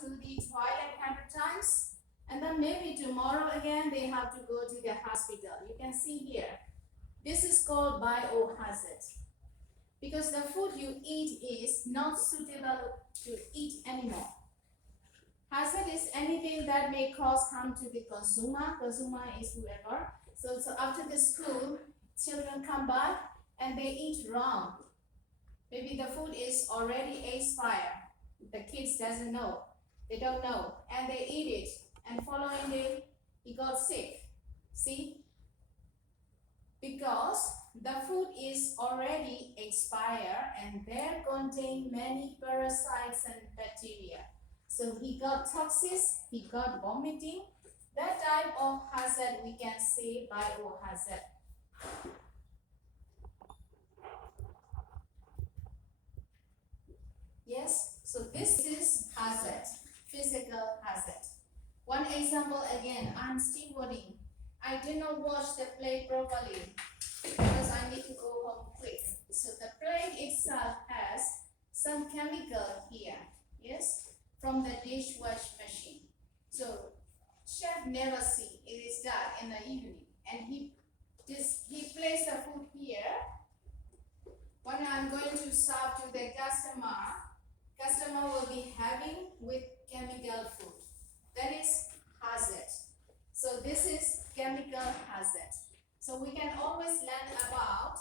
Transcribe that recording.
to the toilet 100 times, and then maybe tomorrow again they have to go to the hospital. You can see here. This is called biohazard because the food you eat is not suitable to eat anymore. Hazard is anything that may cause harm to the consumer. Consumer is whoever. So after the school, children come back and they eat wrong. Maybe the food is already expired. The kids doesn't know. They don't know. And they eat it. And following day, he got sick. See? Because the food is already expired and there contain many parasites and bacteria. So he got toxic, he got vomiting. That type of hazard we can say biohazard. Yes, so this is hazard, physical hazard. One example again, I'm stewarding. I did not wash the plate properly because I need to go home quick. So the plate itself has some chemical here, yes, from the dishwash machine. So chef never see, it is dark in the evening, and he placed the food here. When I'm going to serve to the customer will be having with chemical food. That is hazard. So this is chemical hazard. So we can always learn about